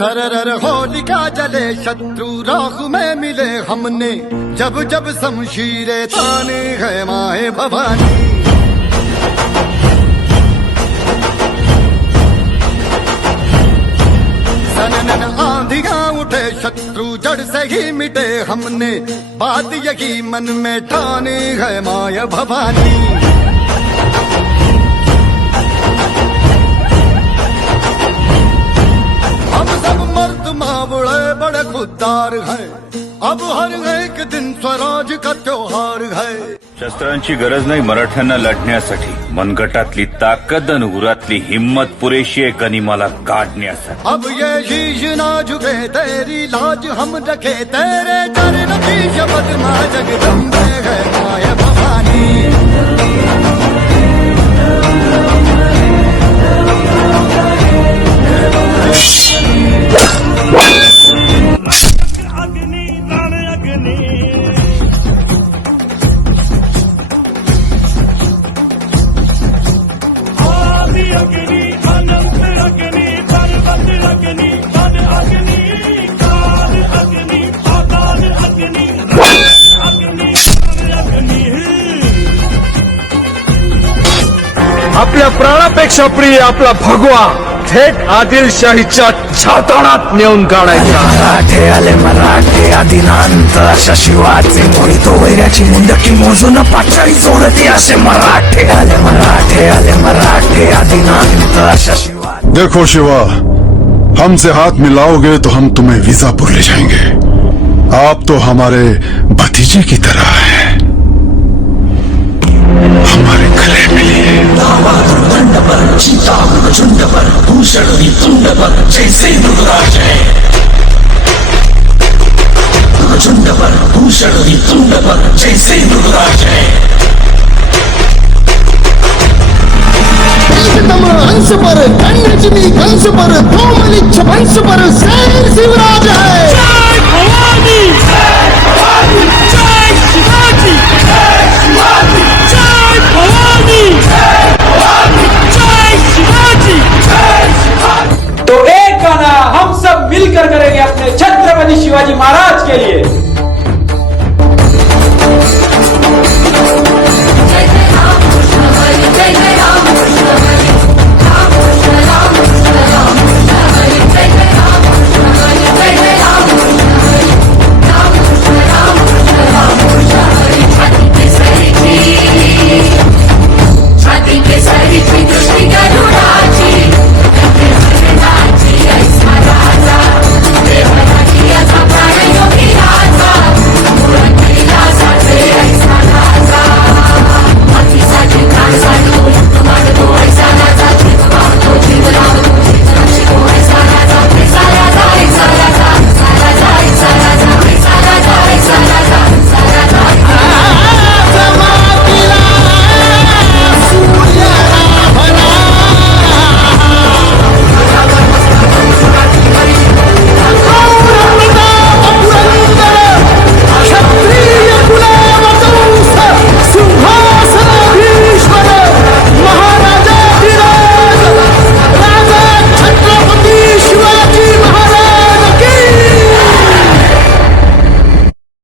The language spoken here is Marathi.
सरर होलिका जले शत्रु राख में मिले हमने, जब जब शमशीरें ताने है माए भवानी। सनन आंधियां उठे शत्रु जड़ से ही मिटे हमने, बात यही मन में ठानी है माया भवानी। हम सब मर्द मावड़े बड़े खुददार हैं, अब हर एक दिन स्वराज का त्योहार है। शस्त्रांची गरज नाही मराठ्यांना लढण्यासाठी, मनगटातली ताकद आणि उरातली हिम्मत पुरेशी आहे गनिमाला काढण्यासाठी। अब ये शीश ना झुके तेरी लाज हम रखे, तेरे चरण की शपथ मां जगदम्बे है माया भवानी। आपल्या प्राणापेक्षा प्रिय आपला भगवा थेट आदिलशाहीच्या छाताडात नेऊन काढायचा। मराठे आले मराठे आदिनांत, अशा शिवाचे मोहितो वैऱ्याची मुंडकी मोजून पाचाळी जोडते असे मराठे आले मराठे आदिनांत, अशा शिवा। देखो शिवा, हमसे हाथ मिलाओगे तो हम तुम्हें वीजापुर ले जाएंगे। आप तो हमारे भतीजे की तरह हैं, हमारे गले मिलिए। दंड पर चिंता झुंड पर भूषण तुंड पर जैसे मृगराज है, झुंड पर भूषण तुंड पर जैसे मृगराज है।